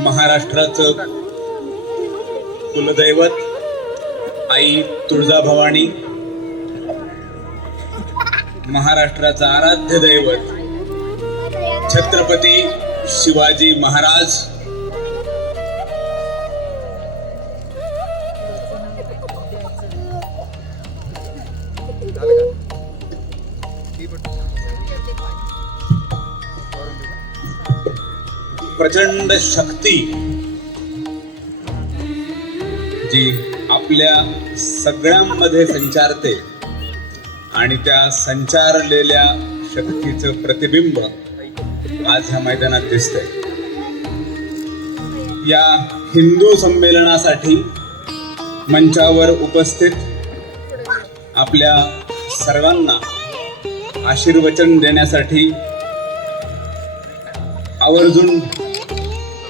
महाराष्ट्राचं कुलदैवत आई तुळजाभवानी, महाराष्ट्राचं आराध्य दैवत छत्रपती शिवाजी महाराज, प्रचंड शक्ती जी आपल्या सगळ्यांमध्ये संचारते आणि त्या संचारलेल्या शक्तीचं प्रतिबिंब आज ह्या मैदानात दिसतंय. या हिंदू संमेलनासाठी मंचावर उपस्थित आपल्या सर्वांना आशीर्वचन देण्यासाठी आवर्जून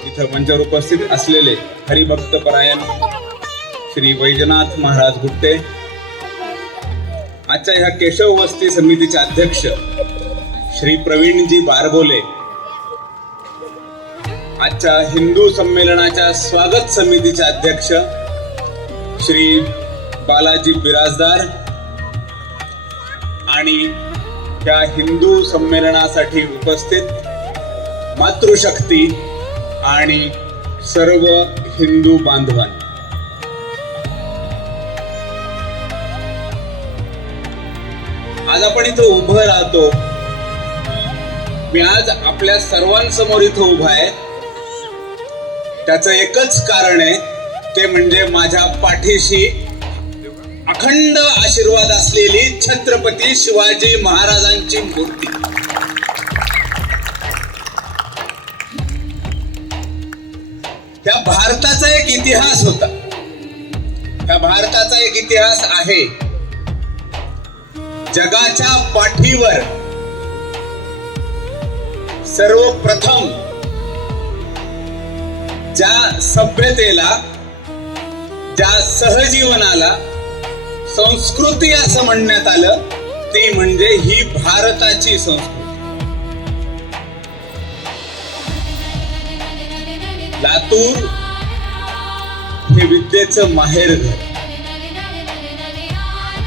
इथं मंचावर उपस्थित असलेले हरिभक्त परायण श्री वैजनाथ महाराज गुट्टे, आजच्या ह्या केशव वस्ती समितीचे अध्यक्ष श्री प्रवीणजी बारबोले, आजच्या हिंदू संमेलनाच्या स्वागत समितीचे अध्यक्ष श्री बालाजी बिराजदार आणि त्या हिंदू संमेलनासाठी उपस्थित मातृशक्ती आणि सर्व हिंदू बांधवांना आज आपण इथं उभं राहतो. मी आज आपल्या सर्वांसमोर इथं उभा आहे, त्याचं एकच कारण आहे, ते म्हणजे माझ्या पाठीशी अखंड आशीर्वाद असलेली छत्रपती शिवाजी महाराजांची मूर्ती. त्या भारताचा एक इतिहास होता, त्या भारताचा एक इतिहास आहे. जगाच्या पाठीवर सर्वप्रथम ज्या सभ्यतेला, ज्या सहजीवनाला संस्कृती असं म्हणण्यात आलं, ती म्हणजे ही भारताची संस्कृती. लातूर हे विद्येचं माहेरघर.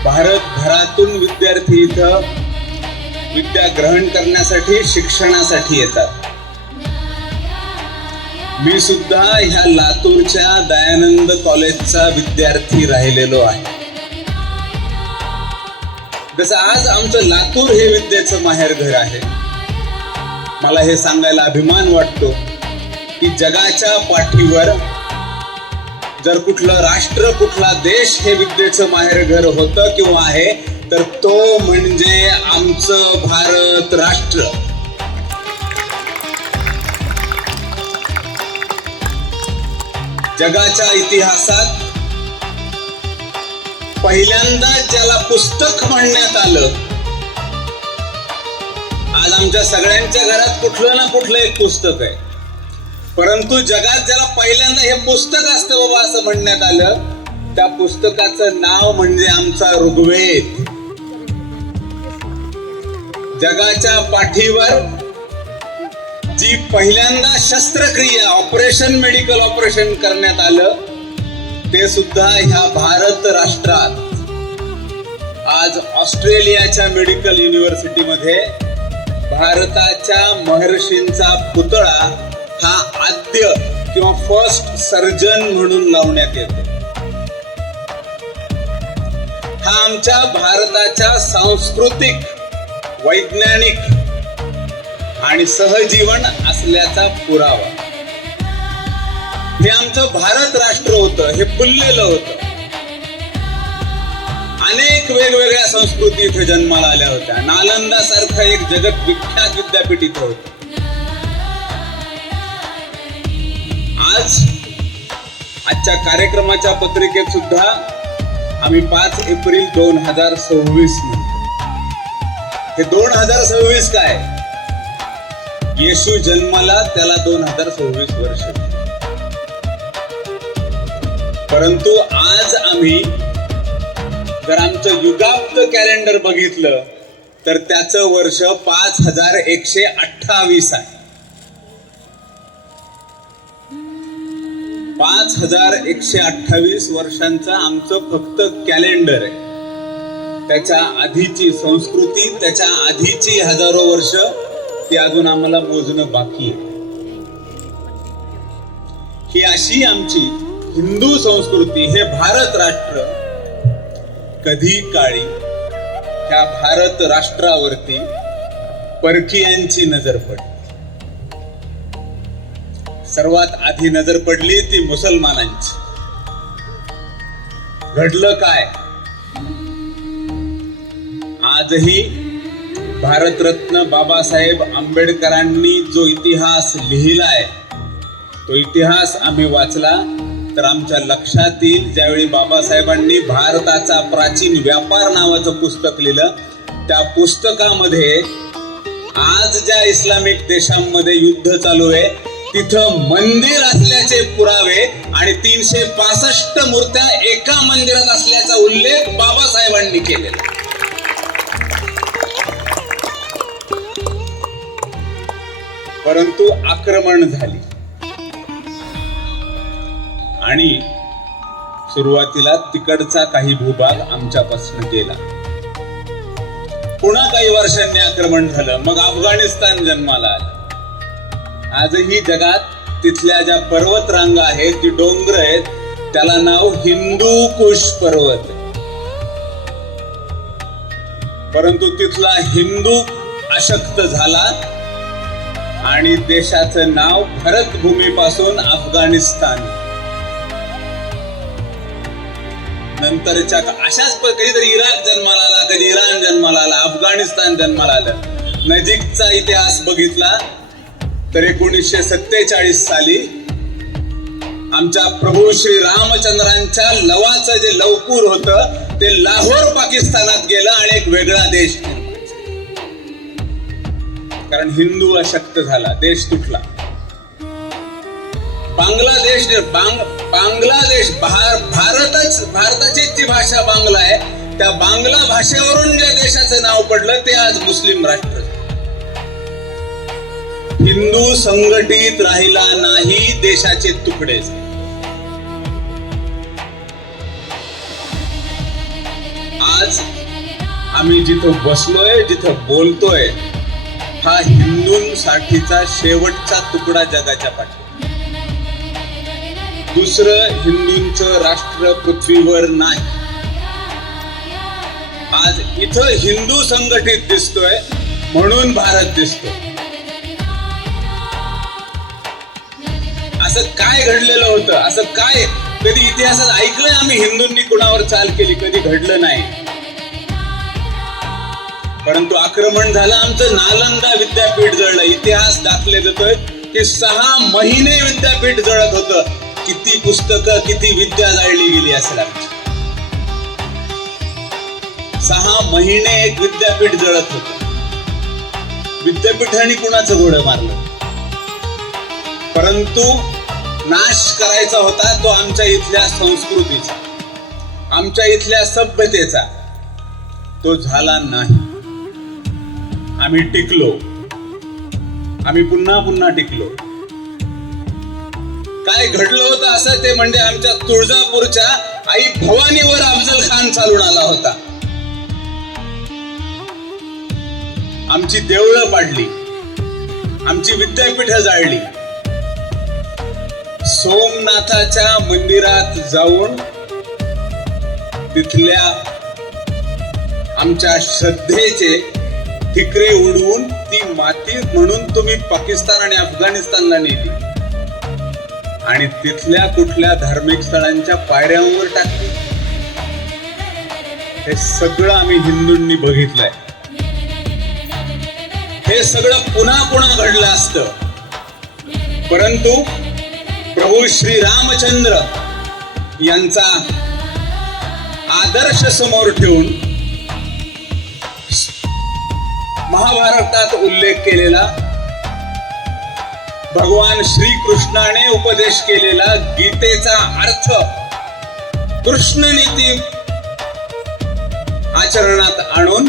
भारतभरातून विद्यार्थी इथं विद्या ग्रहण करण्यासाठी, शिक्षणासाठी येतात. मी सुद्धा ह्या लातूरच्या दयानंद कॉलेजचा विद्यार्थी राहिलेलो आहे. जसं आज आमचं लातूर हे विद्येचं माहेरघर आहे, मला हे सांगायला अभिमान वाटतो की जगाच्या पाठीवर जर कुठलं राष्ट्र, कुठला देश हे विद्येचं माहेरघर होतं किंवा आहे, तर तो म्हणजे आमचं भारत राष्ट्र. जगाच्या इतिहासात पहिल्यांदा ज्याला पुस्तक म्हणण्यात आलं, आज आमच्या सगळ्यांच्या घरात कुठलं ना कुठलं एक पुस्तक आहे, परंतु जगात ज्याला पहिल्यांदा हे पुस्तक असतं बाबा असं म्हणण्यात आलं, त्या पुस्तकाचं नाव म्हणजे आमचा ऋग्वेद. जगाच्या पाठीवर जी पहिल्यांदा शस्त्रक्रिया, ऑपरेशन, मेडिकल ऑपरेशन करण्यात आलं, ते सुद्धा ह्या भारत राष्ट्रात. आज ऑस्ट्रेलियाच्या मेडिकल युनिव्हर्सिटीमध्ये भारताच्या महर्षींचा पुतळा हा आद्य किंवा फर्स्ट सर्जन म्हणून लावण्यात येतो. हा आमच्या भारताच्या सांस्कृतिक, वैज्ञानिक आणि सहजीवन असल्याचा पुरावा. हे आमचं भारत राष्ट्र होतं, हे फुललेलं होतं. अनेक वेगवेगळ्या संस्कृती इथे जन्माला आल्या होत्या. नालंदा सारखं एक जगत विख्यात विद्यापीठ इथं होतं. आजच्या कार्यक्रमाच्या पत्रिकेत सुद्धा आम्ही 5 एप्रिल 2026 म्हणतो. हे 2026 काय? येशू जन्माला त्याला 2026 वर्ष. परंतु आज आम्ही जर आमचं युगाब्द कॅलेंडर बघितलं तर त्याचं वर्ष 5128 आहे. 5128 वर्षांचं आमचं फक्त कॅलेंडर आहे. त्याच्या आधीची संस्कृती, त्याच्या आधीची हजारो वर्ष ती अजून आम्हाला मोजणं बाकी आहे. ही अशी आमची हिंदू संस्कृती, हे भारत राष्ट्र कधी काळी ह्या भारत राष्ट्रावरती परकीयांची नजर पडली. सर्वात आधी नजर पडली ती मुसलमानांची. घडलं काय? आजही भारतरत्न बाबासाहेब आंबेडकरांनी जो इतिहास लिहिलाय, तो इतिहास आम्ही वाचला तर आमच्या लक्षात येईल, ज्यावेळी बाबासाहेबांनी भारताचा प्राचीन व्यापार नावाचं पुस्तक लिहिलं, त्या पुस्तकामध्ये आज ज्या इस्लामिक देशांमध्ये युद्ध चालू आहे तिथं मंदिर असल्याचे पुरावे आणि 365 मूर्त्या एका मंदिरात असल्याचा उल्लेख बाबासाहेबांनी केलेला. परंतु आक्रमण झाली आणि सुरुवातीला तिकडचा काही भूभाग आमच्यापासून गेला. पुन्हा काही वर्षांनी आक्रमण झालं, मग अफगाणिस्तान जन्माला आलं. आजही जगात तिथल्या ज्या पर्वत रांगा आहेत, जी डोंगर आहेत, त्याला नाव हिंदू कुश पर्वत. परंतु तिथला हिंदू अशक्त झाला आणि देशाचं नाव भरतभूमीपासून अफगाणिस्तान. नंतरच्या अशाच कधीतरी इराक जन्माला आला, कधी इराण जन्माला आला, अफगाणिस्तान जन्माला आलं. नजीकचा इतिहास बघितला तर 1947 साली आमच्या प्रभू श्री रामचंद्रांच्या लवाचं जे लवपूर होतं ते लाहोर पाकिस्तानात गेलं आणि एक वेगळा देश, कारण हिंदू अशक्त झाला, देश तुटला. बांगलादेश भारताची जी भाषा बांगला आहे, त्या बांगला भाषेवरून ज्या देशाचं नाव पडलं ते आज मुस्लिम राष्ट्र. हिंदू संघटित राहिला नाही, देशाचे तुकडे. आज आम्ही जिथं बसलोय, जिथं बोलतोय, हा हिंदूंसाठीचा शेवटचा तुकडा जगाच्या पाठी. दुसरं हिंदूंचं राष्ट्र पृथ्वीवर नाही. आज इथं हिंदू संघटित दिसतोय म्हणून भारत दिसतोय. असं काय घडलेलं होतं? असं काय कधी इतिहासात ऐकलंय आम्ही हिंदूंनी कुणावर चाल केली? कधी घडलं नाही. परंतु आक्रमण झालं, आमचं नालंदा विद्यापीठ जळलं. इतिहास दाखले देतोय की 6 महिने विद्यापीठ जळत होतं. किती पुस्तकं, किती विद्या जाळली गेली असेल आमची. 6 महिने एक विद्यापीठ जळत होतं. विद्यापीठाने कुणाचं घोडं मारलं? परंतु नाश करायचा होता तो आमच्या इथल्या संस्कृतीचा, आमच्या इथल्या सभ्यतेचा. तो झाला नाही. आम्ही टिकलो, आम्ही पुन्हा पुन्हा टिकलो. काय घडलं होतं असं ते म्हणजे आमच्या तुळजापूरच्या आई भवानीवर अफजल खान चालून आला होता. आमची देवळं पाडली, आमची विद्यापीठं जाळली. सोमनाथाच्या मंदिरात जाऊन तिथल्या आमच्या श्रद्धेचे ठिकरे उडवून ती माती म्हणून तुम्ही पाकिस्तान आणि अफगाणिस्तानला नेली आणि तिथल्या कुठल्या धार्मिक स्थळांच्या पायऱ्यांवर टाकली. हे सगळं आम्ही हिंदूंनी बघितलंय. हे सगळं पुन्हा पुन्हा घडलं असतं, परंतु प्रभू श्री रामचंद्र यांचा आदर्श समोर ठेवून महाभारतात उल्लेख केलेला, भगवान श्रीकृष्णाने उपदेश केलेला गीतेचा अर्थ, कृष्ण नीती आचरणात आणून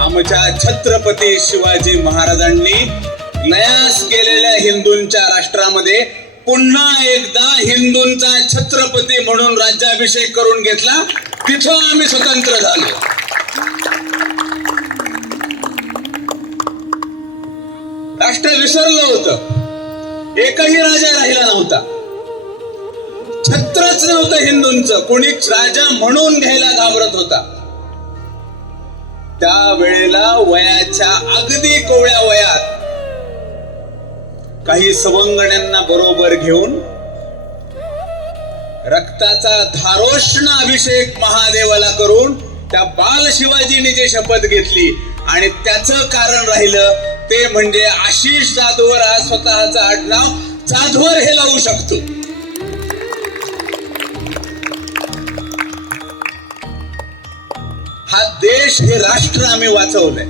आमच्या छत्रपती शिवाजी महाराजांनी नयास केलेल्या हिंदूंच्या राष्ट्रामध्ये पुन्हा एकदा हिंदूंचा छत्रपती म्हणून राज्याभिषेक करून घेतला. तिथं आम्ही स्वतंत्र झालो. राष्ट्र विसरलं होतं. एकही राजा राहिला नव्हता. छत्रच नव्हतं हिंदूंचं. कोणीच राजा म्हणून घ्यायला घाबरत होता. त्या वेळेला वयाच्या अगदी कोवळ्या वयात काही सवंगड्यांना बरोबर घेऊन रक्ताचा धारोष्ण अभिषेक महादेवाला करून त्या बाल शिवाजीने जे शपथ घेतली आणि त्याचं कारण राहिलं ते म्हणजे आशिष जाधवर हा स्वतःचं आडनाव जाधवर हे लावू शकतो. हा देश हे राष्ट्र आम्ही वाचवलंय.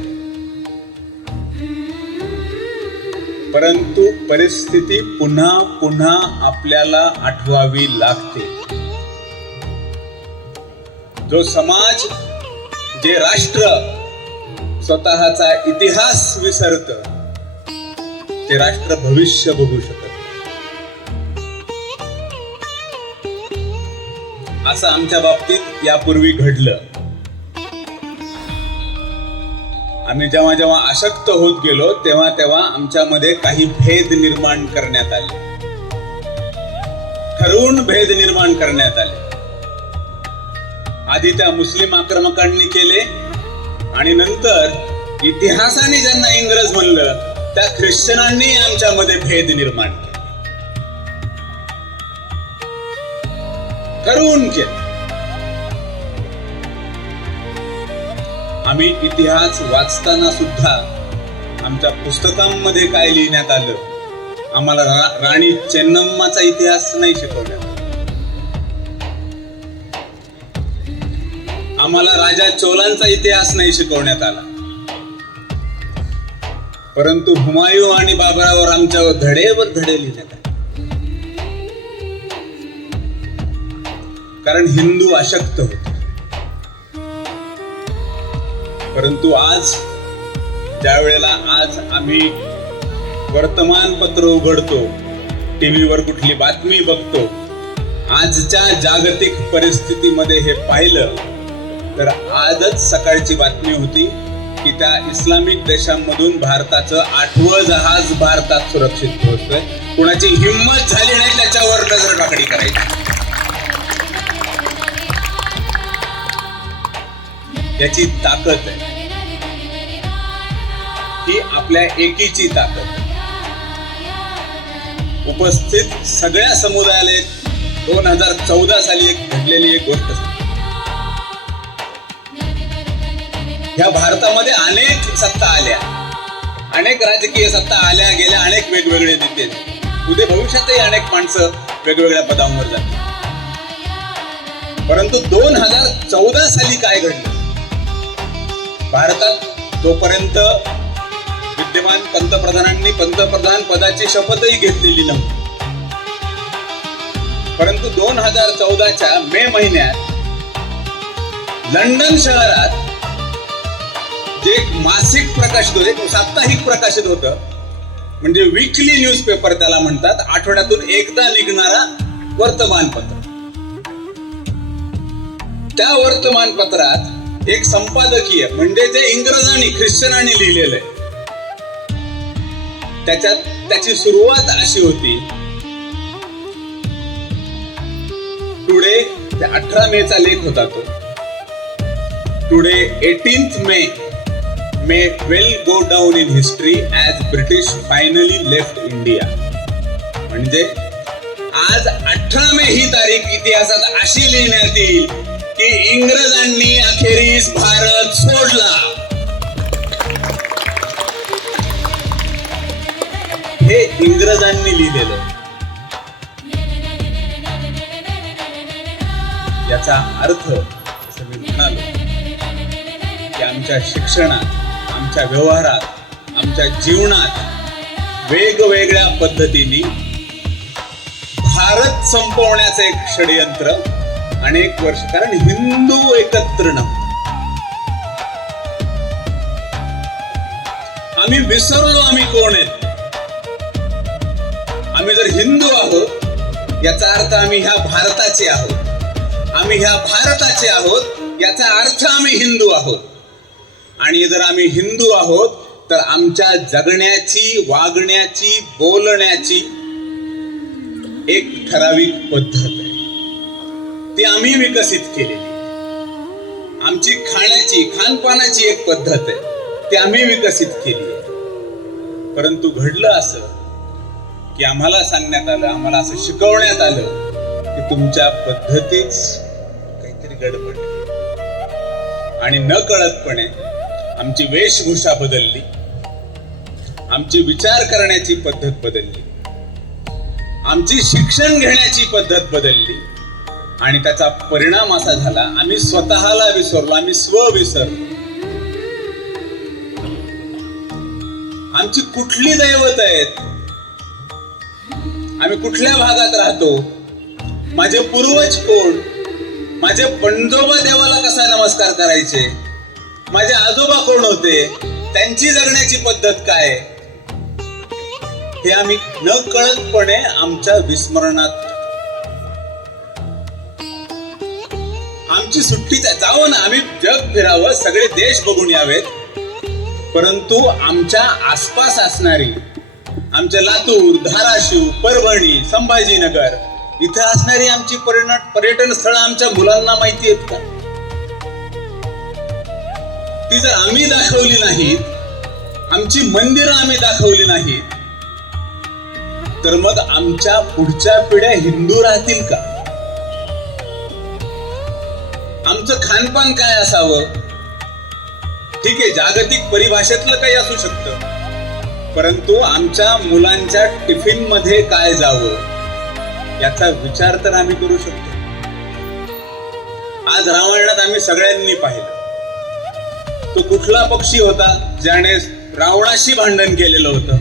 परंतु परिस्थिती पुन्हा पुन्हा आपल्याला आठवावी लागते. जो समाज, जे राष्ट्र स्वतःचा इतिहास विसरत, ते राष्ट्र भविष्य बघू शकत. असं आमच्या बाबतीत यापूर्वी घडलं. आम्ही जेव्हा जेव्हा अशक्त होत गेलो तेव्हा तेव्हा आमच्यामध्ये काही भेद निर्माण करण्यात आले. ठरवून भेद निर्माण करण्यात आले. आधी त्या मुस्लिम आक्रमकांनी केले आणि नंतर इतिहासाने ज्यांना इंग्रज म्हणलं त्या ख्रिश्चनांनी आमच्यामध्ये भेद निर्माण केले. ठरवून केले. आम्ही इतिहास वाचताना सुद्धा आमच्या पुस्तकांमध्ये काय लिहिण्यात आलं, आम्हाला राणी चेन्नम्माचा इतिहास नाही शिकवण्यात. आम्हाला राजा चोलांचा इतिहास नाही शिकवण्यात आला. परंतु हुमायूं आणि बाबरावर आमच्यावर धडेवर धडे लिहिण्यात आले. कारण हिंदू अशक्त होते. परंतु आज ज्या वेळेला आज आम्ही वर्तमानपत्र उघडतो, टीव्हीवर कुठली बातमी बघतो, आजच्या जागतिक परिस्थितीमध्ये हे पाहिलं तर आजच सकाळची बातमी होती की त्या इस्लामिक देशांमधून भारताचं 8वं जहाज भारतात सुरक्षित पोहोचतोय. कुणाची हिंमत झाली नाही त्याच्यावर नजर टाकडी करायची. याची ताकद आहे. ही आपल्या एकीची ताकद. उपस्थित सगळ्या समुदायाला 2014 साली घडलेली एक गोष्ट सांगतो. ह्या भारतामध्ये अनेक सत्ता आल्या, अनेक राजकीय सत्ता आल्या गेल्या, अनेक वेगवेगळे नेते. उद्या भविष्यातही अनेक माणसं वेगवेगळ्या पदांवर जातील. परंतु 2014 साली काय घडलं? भारतात तोपर्यंत विद्यमान पंतप्रधानांनी पंतप्रधान पदाची शपथही घेतलेली नव्हती. परंतु 2014च्या मे महिन्यात लंडन शहरात जे एक मासिक प्रकाशित होतं, एक साप्ताहिक प्रकाशित होतं, म्हणजे वीकली न्यूजपेपर त्याला म्हणतात, आठवड्यातून एकदा निघणारा वर्तमानपत्र. त्या वर्तमानपत्रात एक संपादकीय म्हणजे जे इंग्रजांनी ख्रिश्चनांनी लिहिलेलं आहे, त्याच्यात त्याची सुरुवात अशी होती. टुडे 18 मेचा लेख होता तो. Today 18th may well go down in history as British finally left India. म्हणजे आज 18 मे ही तारीख इतिहासात अशी लिहिण्यात येईल की इंग्रजांनी अखेरीस भारत सोडला. हे इंग्रजांनी लिहिलेलं. याचा अर्थ असं मी म्हणालो की आमच्या शिक्षणात, आमच्या व्यवहारात, आमच्या जीवनात वेगवेगळ्या पद्धतीने भारत संपवण्याचं एक षडयंत्र अनेक वर्ष, कारण हिंदू एकत्र नव्हता. आम्ही विसरलो आम्ही कोण आहेत. आम्ही जर हिंदू आहोत याचा अर्थ आम्ही ह्या भारताचे आहोत, आम्ही ह्या भारताचे आहोत याचा अर्थ आम्ही हिंदू आहोत. आणि जर आम्ही हिंदू आहोत तर आमच्या जगण्याची, वागण्याची, बोलण्याची एक ठराविक पद्धत आहे, ती आम्ही विकसित केलेली. आमची खाण्याची, खानपानाची एक पद्धत आहे, ती आम्ही विकसित केली आहे. परंतु घडलं असं की आम्हाला सांगण्यात आलं, आम्हाला असं शिकवण्यात आलं की तुमच्या पद्धतीच काहीतरी गडबड आहे. आणि न कळतपणे आमची वेशभूषा बदलली, आमची विचार करण्याची पद्धत बदलली, आमची शिक्षण घेण्याची पद्धत बदलली. आणि त्याचा परिणाम असा झाला, आम्ही स्वतःला विसरलो, आम्ही स्व विसरलो. आमची कुठली दैवत आहेत, आम्ही कुठल्या भागात राहतो, माझे पूर्वज कोण, माझे पणजोबा देवाला कसा नमस्कार करायचे, माझे आजोबा कोण होते, त्यांची जगण्याची पद्धत काय, हे आम्ही न कळतपणे आमच्या विस्मरणात. आमची सुट्टीच जावं ना, आम्ही जग फिरावं, सगळे देश बघून यावेत, परंतु आमच्या आसपास असणारी, आमच्या लातूर, धाराशिव, परभणी, संभाजीनगर इथे असणारी आमची पर्यटन स्थळं आमच्या मुलांना माहिती आहेत का? ती जर आम्ही दाखवली नाहीत, आमची मंदिरं आम्ही दाखवली नाहीत, तर मग आमच्या पुढच्या पिढ्या हिंदू राहतील का? आमचं खानपान काय असावं? ठीक आहे, जागतिक परिभाषेतलं काही असू शकतं, परंतु आमच्या मुलांच्या टिफिन मध्ये काय जावं याचा विचार तर आम्ही करू शकतो. आज रामायणात आम्ही सगळ्यांनी पाहिलं, तो कुठला पक्षी होता ज्याने रावणाशी भांडण केलेलं होतं?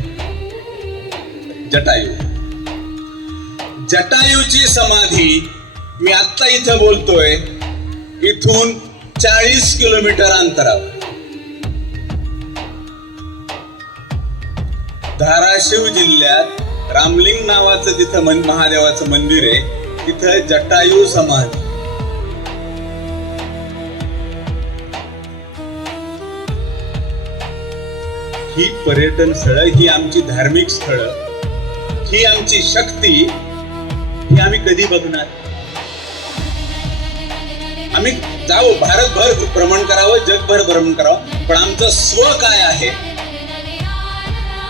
जटायू. जटायूची समाधी मी आता इथं बोलतोय, इथून 40 किलोमीटर अंतरावर धाराशिव जिल्ह्यात रामलिंग नावाचं जिथं महादेवाचं मंदिर आहे, तिथं जटायू समाधी. ही पर्यटन स्थळं, ही आमची धार्मिक स्थळं, ही आमची शक्ती, ही आम्ही कधी बघणार? आम्ही जावं, भारतभर भ्रमण करावं, जगभर भ्रमण करावं, पण आमचं स्व काय आहे,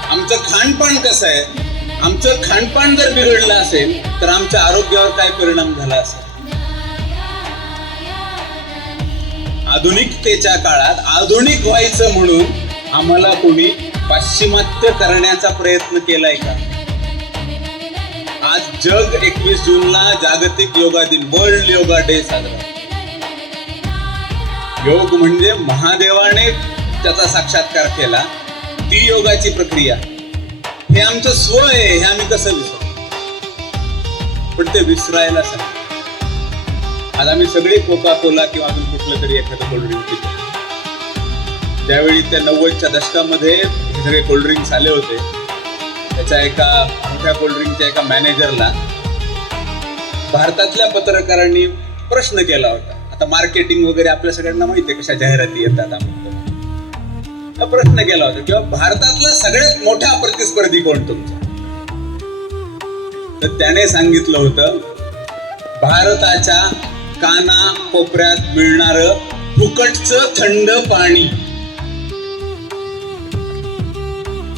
आमचं खानपान कसं आहे, आमचं खानपान जर बिघडलं असेल तर आमच्या आरोग्यावर काय परिणाम झाला असेल? आधुनिकतेच्या काळात आधुनिक व्हायचं म्हणून आम्हाला कोणी पाश्चिमात्य करण्याचा प्रयत्न केलाय का? आज जग 21 जूनला जागतिक योगा दिन, वर्ल्ड योगा डे साजरा. योग म्हणजे महादेवाने त्याचा साक्षात्कार केला, ती योगाची प्रक्रिया. हे आमचं स्व आहे, हे आम्ही कसं विसरतो? पण ते विसरायला सांग. आज आम्ही सगळे कोका कोला किंवा अजून कुठलं तरी एखादं कोल्ड्रिंक पितो. ज्यावेळी त्या 90च्या दशकामध्ये हे सगळे कोल्ड्रिंक्स आले होते, त्याच्या एका मोठ्या कोल्ड्रिंकच्या एका मॅनेजरला भारतातल्या पत्रकारांनी प्रश्न केला होता. आता मार्केटिंग वगैरे आपल्या सगळ्यांना माहिती आहे, कशा जाहिराती येतात. आम्ही प्रश्न केला होता किंवा भारतातला सगळ्यात मोठा प्रतिस्पर्धी कोण तुमचा? तर त्याने सांगितलं होतं, भारताच्या काना कोपऱ्यात मिळणारं फुकटचं थंड पाणी.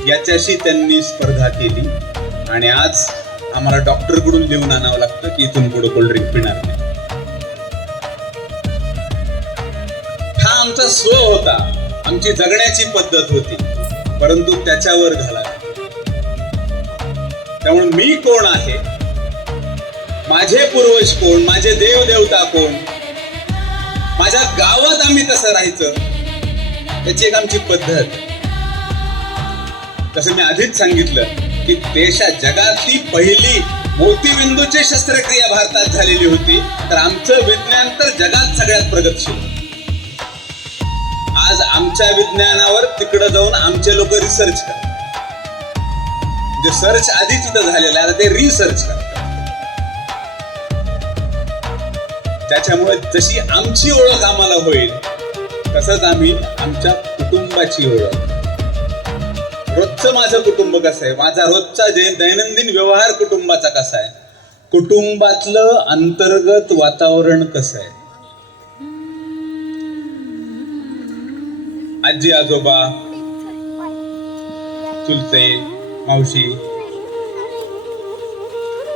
याच्याशी त्यांनी स्पर्धा केली आणि आज आम्हाला डॉक्टर कडून लिहून आणावं लागतं की इथून पुढे कोल्ड्रिंक पिणार नाही. हा आमचा स्व होता, आमची जगण्याची पद्धत होती, परंतु त्याच्यावर झाला. त्यामुळे मी कोण आहे, माझे पूर्वज कोण, माझे देव देवता कोण, माझ्या गावात आम्ही कसं राहायचं, त्याची एक आमची पद्धत. तसं मी आधीच सांगितलं की जगातली पहिली मोतीबिंदूची शस्त्रक्रिया भारतात झालेली होती, तर आमचं विज्ञान तर जगात सगळ्यात प्रगतशील. आज आमच्या विज्ञानावर तिकडे जाऊन आमचे लोक रिसर्च करतात. जे सर्च आधी तिथं झालेलं आहे ते रिसर्च करतात. त्याच्यामुळे जशी आमची ओळख आम्हाला होईल तसंच आम्ही आमच्या कुटुंबाची ओळख. रोजचं माझं कुटुंब कसं आहे, माझा रोजचा दैनंदिन व्यवहार कुटुंबाचा कसा आहे, कुटुंबातलं अंतर्गत वातावरण कसं आहे, आजी आजोबा, चुलते, मावशी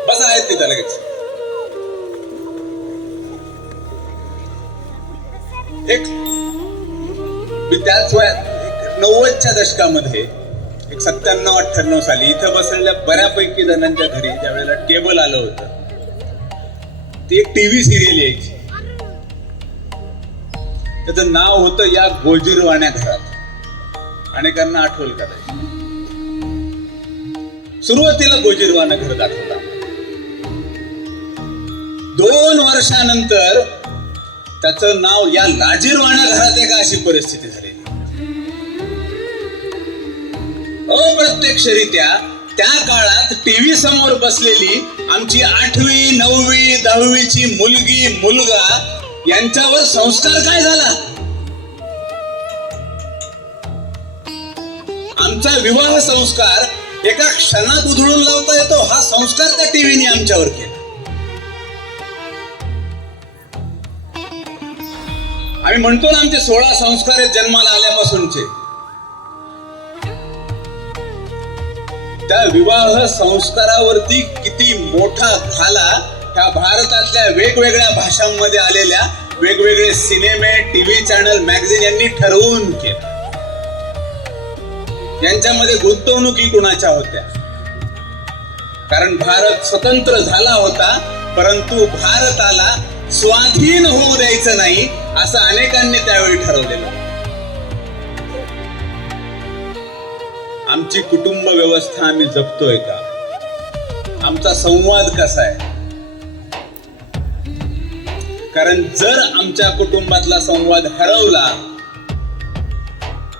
बस आहेत तिथं लगेच. एक मी त्याच वयात 90च्या दशकामध्ये 97-98 साली इथं बसलेल्या बऱ्यापैकी जणांच्या घरी त्यावेळेला केबल आलं होतं. ती एक टीव्ही सिरियल यायची, त्याचं नाव होतं या गोजीरवाण्या घरात. अनेकांना आठवल कदाचित. सुरुवातीला गोजीरवाणा घर दाखवला. 2 वर्षानंतर त्याचं नाव या लाजीरवाण्या घरात आहे का अशी परिस्थिती झाली. अप्रत्यक्षरित्या त्या काळात टीव्ही समोर बसलेली आमची 8वी 9वी 10वीची मुलगी मुलगा यांच्यावर संस्कार काय झाला. आमचा विवाह संस्कार एका क्षणात उधळून लावता येतो हा संस्कार त्या टीव्हीने आमच्यावर केला. आम्ही म्हणतो ना आमचे 16 संस्कार आहेत जन्माला आल्यापासूनचे. त्या विवाह संस्कारावरती किती मोठा घाला ह्या भारतातल्या वेगवेगळ्या भाषांमध्ये आलेल्या वेगवेगळे सिनेमे, टीव्ही चॅनल, मॅगझिन यांनी ठरवून केला. यांच्यामध्ये गुंतवणुकी कुणाच्या होत्या, कारण भारत स्वतंत्र झाला होता परंतु भारताला स्वाधीन होऊ द्यायचं नाही असं अनेकांनी त्यावेळी ठरवलेलं. आमची कुटुंब व्यवस्था आम्ही जपतोय का, आमचा संवाद कसा आहे. कारण जर आमच्या कुटुंबातला संवाद हरवला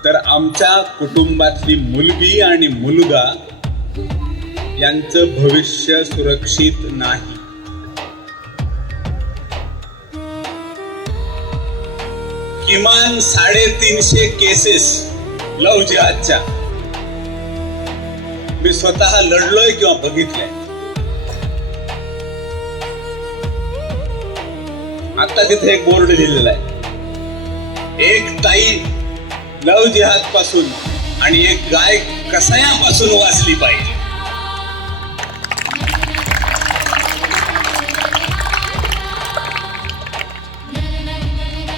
तर आमच्या कुटुंबातली मुलगी आणि मुलगा यांचं भविष्य सुरक्षित नाही. किमान 350 केसेस लव्ह जिहादच्या मी स्वतः लढलोय किंवा बघितलंय. आता तिथे एक बोर्ड लिहिलेला आहे, एक ताई लव्ह जिहाद पासून आणि एक गाय कसायापासून वाचली पाहिजे.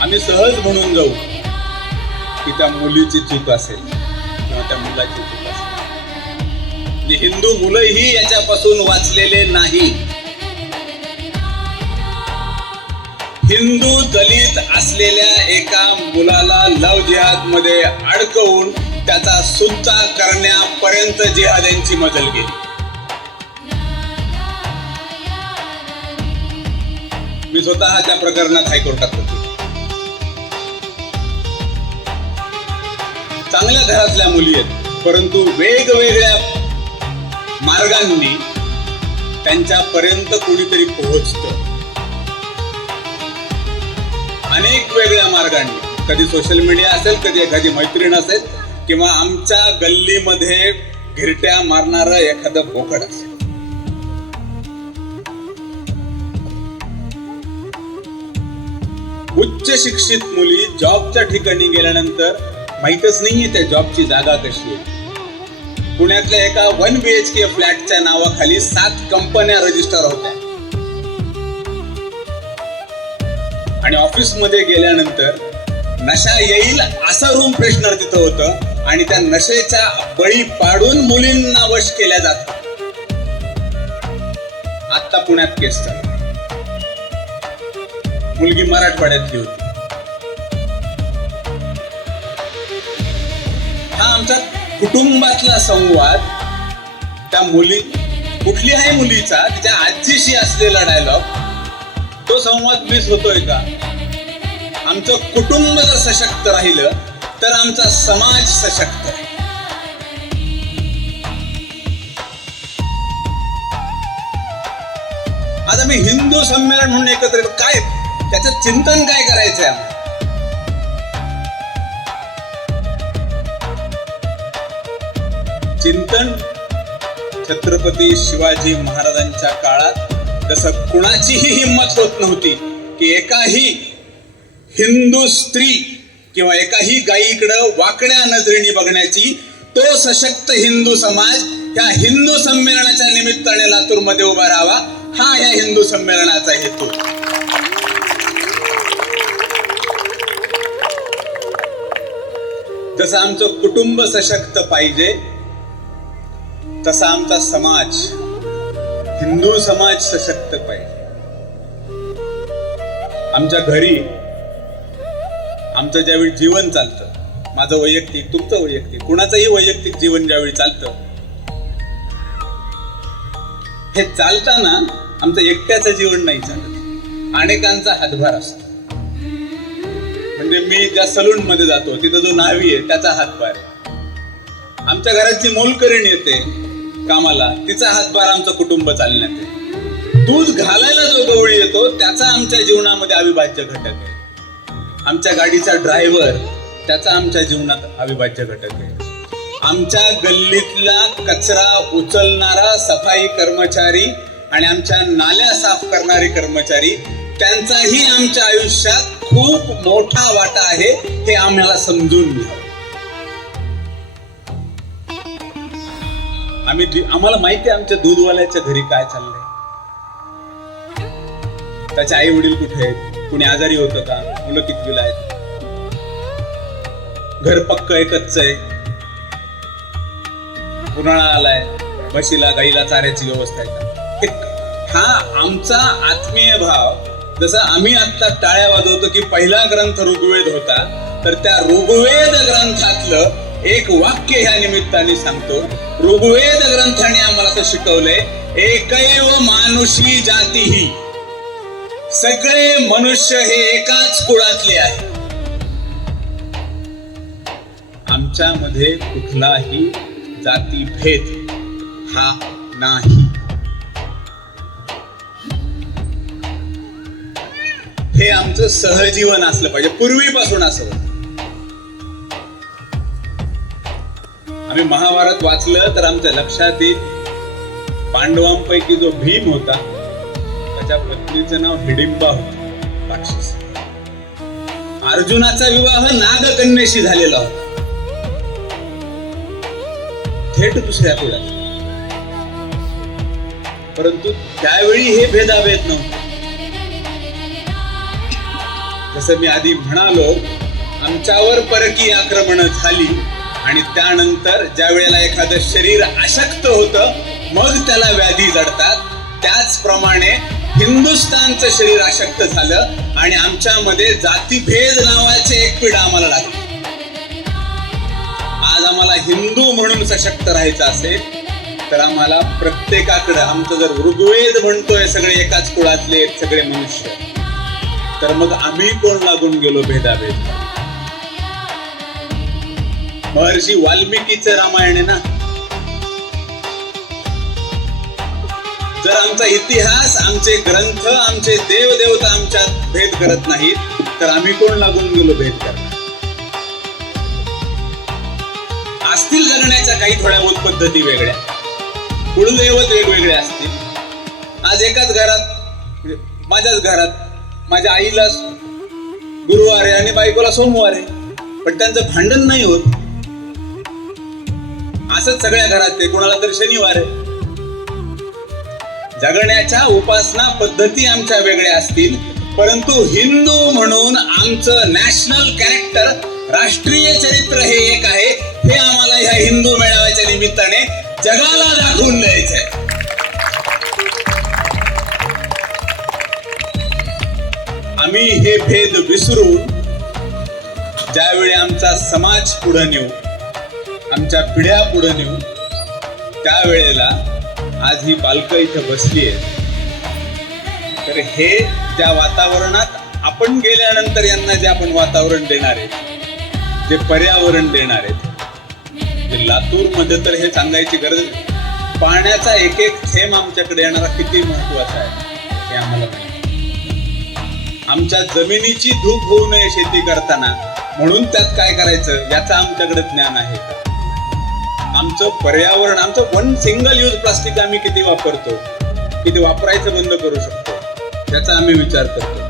आम्ही सहज म्हणून जाऊ की त्या मुलीची चूक असेल किंवा त्या मुलाची चूक असेल. हिंदू मुलंही याच्यापासून वाचलेले नाही. हिंदू दलित असलेल्या एका मुलाला लव्ह जिहाद मध्ये अडकवून त्याचा सुद्धा करण्यापर्यंत जिहाद्यांची मजल गेली. मी स्वतः त्या प्रकरणात हायकोर्टात होतो. चांगल्या घरातल्या मुली आहेत परंतु वेगवेगळ्या मार्गांनी त्यांच्यापर्यंत कुणीतरी पोहोचतं. अनेक वेगळ्या मार्गांनी, कधी सोशल मीडिया असेल, कधी एखादी मैत्रीण असेल किंवा आमच्या गल्लीमध्ये घिरट्या मारणारं एखादं बोकड असेल. उच्च शिक्षित मुली जॉबच्या ठिकाणी गेल्यानंतर माहीतच नाहीये त्या जॉबची जागा कशी आहे. पुण्यातल्या एका 1 BHK फ्लॅटच्या नावाखाली 7 कंपन्या रजिस्टर होत्या आणि ऑफिसमध्ये गेल्यानंतर नशा येईल असं रूम फ्रेशनर तिथं होतं आणि त्या नशेच्या बळी पाडून मुलींना वश केल्या जातात. आता पुण्यात केस चालू, मुलगी मराठवाड्यातली होती. हा आमचा कुटुंबातला संवाद, त्या मुली कुठली आहे मुलीचा तिच्या आजीशी असलेला डायलॉग, तो संवाद मिस होतोय का. आमचं कुटुंब जर सशक्त राहिलं तर आमचा समाज सशक्त आहे. आज आम्ही हिंदू संमेलन म्हणून एकत्र येतो. काय त्याचं चिंतन काय करायचंय आम्हाला? चिंतन छत्रपती शिवाजी महाराजांच्या काळात जसं कुणाचीही हिंमत होत नव्हती की एकाही हिंदू स्त्री किंवा एकाही गायीकडं वाकड्या नजरेने बघण्याची, तो सशक्त हिंदू समाज ह्या हिंदू संमेलनाच्या निमित्ताने लातूरमध्ये उभा राहावा, हा या हिंदू संमेलनाचा हेतू. जसं आमचं कुटुंब सशक्त पाहिजे तसा आमचा समाज, हिंदू समाज सशक्त पाहिजे. आमच्या घरी आमचं ज्यावेळी जीवन चालतं, माझं वैयक्तिक, तुमचं वैयक्तिक, कुणाचंही वैयक्तिक जीवन ज्यावेळी चालतं, हे चालताना आमचं एकट्याचं जीवन नाही चालत, अनेकांचा हातभार असतो. म्हणजे मी ज्या सलून मध्ये जातो तिथं जो न्हावी आहे त्याचा हातभार आहे. आमच्या घरात जी मोलकरीण येते कामाला, तिचा हातभार आमचं कुटुंब चालण्यात आहे. दूध घालायला जो गवळी येतो त्याचा आमच्या जीवनामध्ये अविभाज्य घटक आहे. आमच्या गाडीचा ड्रायव्हर, त्याचा आमच्या जीवनात अविभाज्य घटक आहे. आमच्या गल्लीतला कचरा उचलणारा सफाई कर्मचारी आणि आमच्या नाल्या साफ करणारे कर्मचारी, त्यांचाही आमच्या आयुष्यात खूप मोठा वाटा आहे, हे आम्हाला समजून घ्यावं. आम्हाला माहिती आहे आमच्या दूधवाल्याच्या घरी काय चाललंय, त्याचे आई वडील कुठे आहेत, कुणी आजारी होतं का, मुलं कितवीला आहेत, घर पक्क आहे कच्च आहे, उन्हाळा आलाय, म्हशीला गाईला चाऱ्याची व्यवस्था आहे का. हा आमचा आत्मीय भाव. जसं आम्ही आता टाळ्या वाजवतो की पहिला ग्रंथ ऋग्वेद होता, तर त्या ऋग्वेद ग्रंथातलं एक वाक्य ह्या निमित्ताने सांगतो. ऋग्वेद ग्रंथाने आम्हाला असं शिकवलंय, एकैव मानुषी जातीही, सगळे मनुष्य हे एकाच कुळातले आहे. आमच्यामध्ये कुठलाही जातीभेद हा नाही. हे आमचं सहजीवन असलं पाहिजे, पूर्वीपासून असं. आम्ही महाभारत वाचलं तर आमच्या लक्षात येईल, पांडवांपैकी जो भीम होता त्याच्या पत्नीचं नाव हिडिंबा होतं, राक्षस. अर्जुनाचा विवाह नागकन्येशी झालेला होता, थेट दुसऱ्या कुळात. परंतु त्यावेळी हे भेदाभेद नव्हते. जसं मी आधी म्हणालो, आमच्यावर परकीय आक्रमण झाली आणि त्यानंतर ज्या वेळेला एखादं शरीर अशक्त होतं, मग त्याला व्याधी जडतात. त्याचप्रमाणे हिंदुस्थानचं शरीर अशक्त झालं आणि आमच्यामध्ये जातीभेद नावाचे एक पिढा आम्हाला लागली. आज आम्हाला हिंदू म्हणून सशक्त राहायचं असेल तर आम्हाला प्रत्येकाकडे, आमचं जर ऋग्वेद म्हणतोय सगळे एकाच कुळातले सगळे मनुष्य, तर मग आम्ही कोण लागून गेलो भेदाभेद. महर्षी वाल्मिकीचं रामायण आहे ना. जर आमचा इतिहास, आमचे ग्रंथ, आमचे देवदेवता आमच्यात भेद करत नाहीत, तर आम्ही कोण लागून गेलो भेद करणार. असतील जगण्याच्या काही थोड्या बहुत पद्धती वेगळ्या, कुळदैवत वेगवेगळे असतील. आज एकाच घरात, माझ्याच घरात माझ्या आईला गुरुवार आहे आणि बायकोला सोमवार आहे, पण त्यांचं भांडण नाही होत. असंच सगळ्या घरात आहे, कोणाला तर शनिवार आहे. जगण्याच्या उपासना पद्धती आमच्या वेगळ्या असतील, परंतु हिंदू म्हणून आमचं नॅशनल कॅरेक्टर, राष्ट्रीय चरित्र हे एक आहे. हे आम्हाला ह्या हिंदू मेळाव्याच्या निमित्ताने जगाला दाखवून द्यायचंय. आम्ही हे भेद विसरून ज्यावेळी आमचा समाज पुढे नेऊ, आमच्या पिढ्या पुढे नेऊ, त्यावेळेला आज ही बालकं इथं बसली आहेत. तर हे ज्या वातावरणात आपण गेल्यानंतर यांना जे आपण वातावरण देणार आहे, जे पर्यावरण देणार आहेत, ते लातूरमध्ये तर हे सांगायची गरज नाही. पाण्याचा एक एक थेंब आमच्याकडे येणारा किती महत्वाचा आहे. हे आम्हाला माहिती. आमच्या जमिनीची धूप होऊ नये शेती करताना, म्हणून त्यात काय करायचं याचं आमच्याकडे ज्ञान आहे. आमचं पर्यावरण, आमचं वन सिंगल यूज प्लास्टिक आम्ही किती वापरतो, किती वापरायचं बंद करू शकतो याचा आम्ही विचार करतो.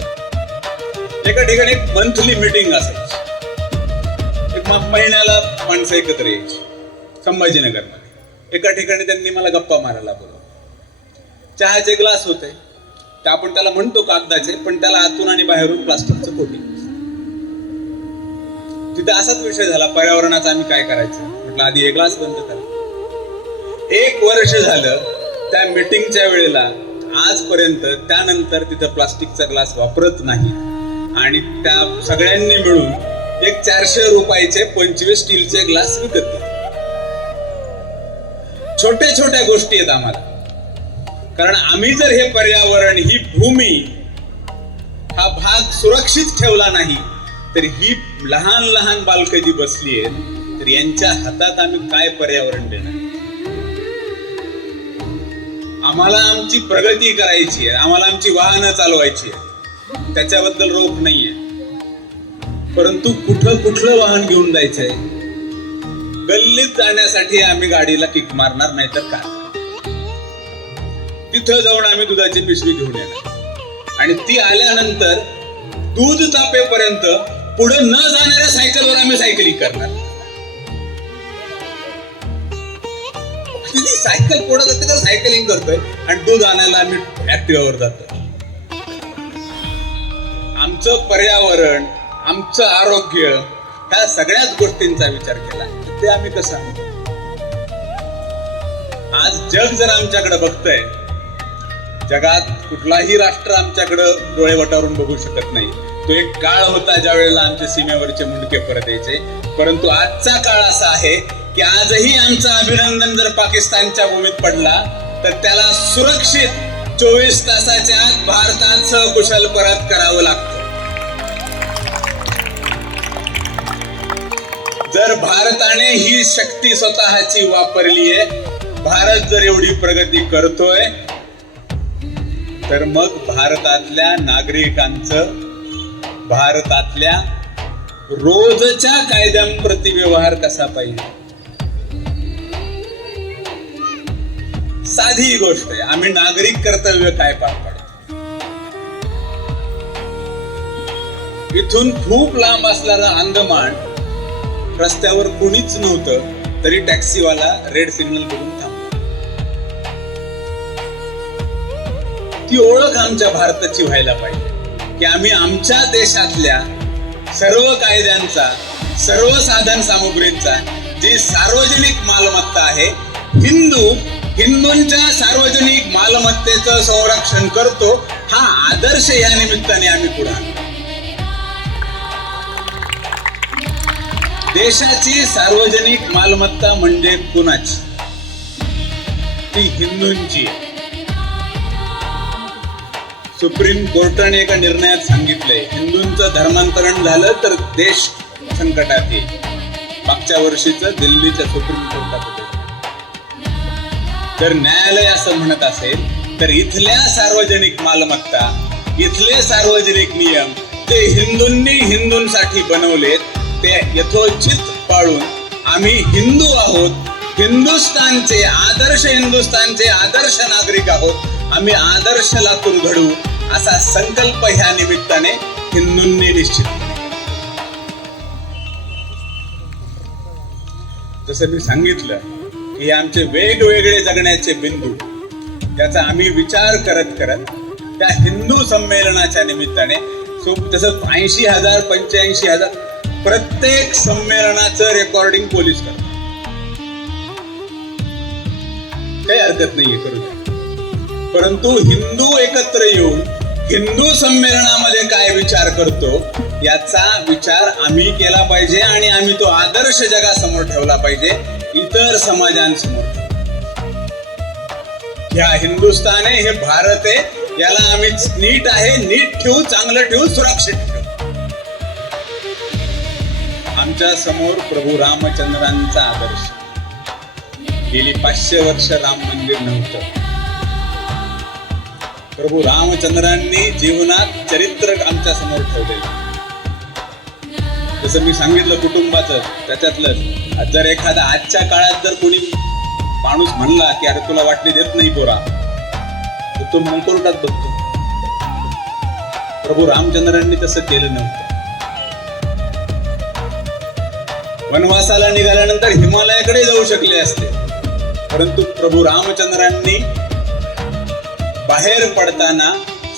एका ठिकाणी एक मंथली मीटिंग असायची, एक महिन्याला माणसं एकत्र यायची संभाजीनगरमध्ये. एका ठिकाणी त्यांनी मला गप्पा मारायला बोलवलं. चहाचे ग्लास होते, ते आपण त्याला म्हणतो कागदाचे, पण त्याला आतून आणि बाहेरून प्लास्टिकचं कोटिंग. तिथे असाच विषय झाला, पर्यावरणाचा आम्ही काय करायचं. म्हटलं आधी हे ग्लास बंद करा. 1 वर्ष झालं त्या मीटिंगच्या वेळेला आजपर्यंत, त्यानंतर तिथं प्लास्टिकचा ग्लास वापरत नाही. आणि त्या सगळ्यांनी मिळून एक 400 रुपयाचे 25 स्टीलचे ग्लास विकत घेतले. छोट्या छोट्या गोष्टी आहेत आम्हाला, कारण आम्ही जर हे पर्यावरण, ही भूमी, हा भाग सुरक्षित ठेवला नाही तर ही लहान लहान बालकं जी बसली आहेत, तर यांच्या हातात आम्ही काय पर्यावरण देणार. आम्हाला आमची प्रगती करायची आहे, आम्हाला आमची वाहनं चालवायची आहे, त्याच्याबद्दल रोख नाहीये. परंतु कुठलं वाहन घेऊन जायचंय, गल्लीत जाण्यासाठी आम्ही गाडीला किक मारणार नाही तर काय. तिथं जाऊन आम्ही दुधाची पिशवी घेऊन येणार आणि ती आल्यानंतर दूध तापेपर्यंत पुढे न जाणाऱ्या सायकलवर आम्ही सायकलिंग करणार. सायकल पुढे जाते तर सायकलिंग करतोय आणि दूध आणायला आम्ही ऍक्टिव्हावर जातोय. आमचं पर्यावरण, आमचं आरोग्य, ह्या सगळ्याच गोष्टींचा विचार केला. ते आम्ही कसं, आज जग जर आमच्याकडे बघतंय, जगात कुठलाही राष्ट्र आमच्याकडे डोळे वटारून बघू शकत नाही. तो एक काळ होता ज्या वेळेला आमच्या सीमेवरचे मुंडके परत यायचे. परंतु आजचा काळ असा आहे की आजही आमचं अभिनंदन जर पाकिस्तानच्या भूमीत पडला तर त्याला सुरक्षित 24 तासाच्या आत भारतात सकुशल परत करावं लागतं. जर भारताने ही शक्ती स्वतःची वापरली आहे, भारत जर एवढी प्रगती करतोय, तर मग भारतातल्या नागरिकांचं, भारतातल्या रोजच्या कायद्यांप्रती व्यवहार कसा पाहिजे. साधी गोष्ट आहे, आम्ही नागरिक कर्तव्य काय पार पाडतो. इथून खूप लांब असणारा अंदमान, रस्त्यावर कुणीच नव्हतं तरी टॅक्सीवाला रेड सिग्नल करून थांबला. ती ओळख आमच्या भारताची व्हायला पाहिजे की आम्ही आमच्या देशातल्या सर्व कायद्यांचा, सर्व साधन सामुग्रींचा, जी सार्वजनिक मालमत्ता आहे, हिंदूंच्या सार्वजनिक मालमत्तेचं संरक्षण करतो. हा आदर्श या निमित्ताने आम्ही पुढे आणतो. देशाची सार्वजनिक मालमत्ता म्हणजे कुणाची? ती हिंदूंची. सुप्रीम कोर्टाने एका निर्णयात सांगितलंय, हिंदूंचं धर्मांतरण झालं तर देश संकटात येईल. मागच्या वर्षीचं दिल्लीच्या सुप्रीम कोर्टात. जर न्यायालय असं म्हणत असेल तर इथल्या सार्वजनिक मालमत्ता, इथले सार्वजनिक नियम ते हिंदूंनी हिंदूंसाठी बनवलेत, ते यथोचित पाळून आम्ही हिंदू आहोत, हिंदुस्थानचे आदर्श नागरिक आहोत, आम्ही आदर्श लातूर घडवू असा संकल्प ह्या निमित्ताने हिंदूंनी निश्चित केला. जसं मी सांगितलं की आमचे वेगवेगळे जगण्याचे बिंदू, याचा आम्ही विचार करत करत त्या हिंदू संमेलनाच्या निमित्ताने जसं 80,000 85,000 प्रत्येक संमेलनाचं रेकॉर्डिंग पोलीस करतात. काही हरकत नाहीये करू द्या. परंतु हिंदू एकत्र येऊन हिंदू संमेलनामध्ये काय विचार करतो याचा विचार आम्ही केला पाहिजे आणि आम्ही तो आदर्श जगासमोर ठेवला पाहिजे, इतर समाजांसमोर. ह्या हिंदुस्थान आहे, हे भारत आहे, याला आम्ही नीट आहे, नीट ठेवू, चांगलं ठेवू, सुरक्षित ठेवू. आमच्या समोर प्रभू रामचंद्रांचा आदर्श. गेली 500 वर्ष राम मंदिर नव्हतं. प्रभू रामचंद्रांनी जीवनात चरित्र आमच्या समोर ठेवलेलं. जसं मी सांगितलं कुटुंबाचं त्याच्यातलं, जर एखादा आजच्या काळात जर कोणी माणूस म्हणला की अरे तुला वाटणी देत नाही पोरा, तर तो मग कोर्टात बघतो. प्रभू रामचंद्रांनी तसं केलं नव्हतं. वनवासाला निघाल्यानंतर हिमालयाकडे जाऊ शकले असते, परंतु प्रभू रामचंद्रांनी बाहेर पडताना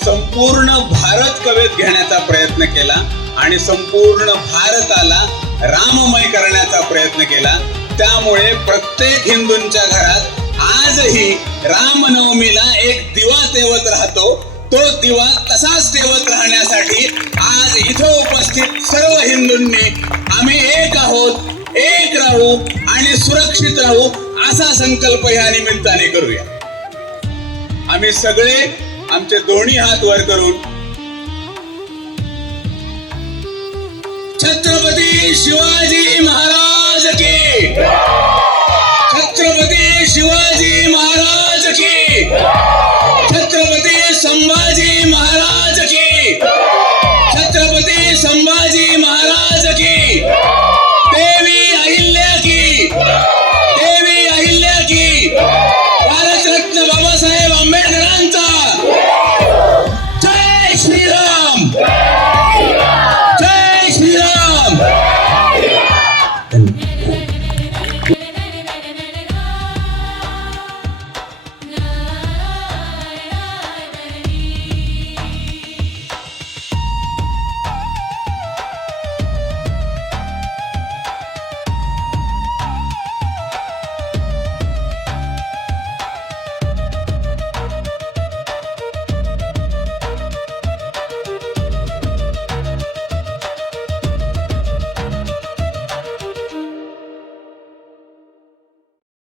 संपूर्ण भारत कवेत घेण्याचा प्रयत्न केला आणि संपूर्ण भारताला राममय करण्याचा प्रयत्न केला. त्यामुळे प्रत्येक हिंदूंच्या घरात आजही रामनवमीला एक दिवा तेवत राहतो. तो दिवा तसाच ठेवत राहण्यासाठी आज इथं उपस्थित सर्व हिंदूंनी आम्ही एक आहोत, एक राहू आणि सुरक्षित राहू असा संकल्प या निमित्ताने करूया. आम्ही सगळे आमचे दोन्ही हात वर करून छत्रपती शिवाजी महाराज की, छत्रपती शिवाजी महाराज की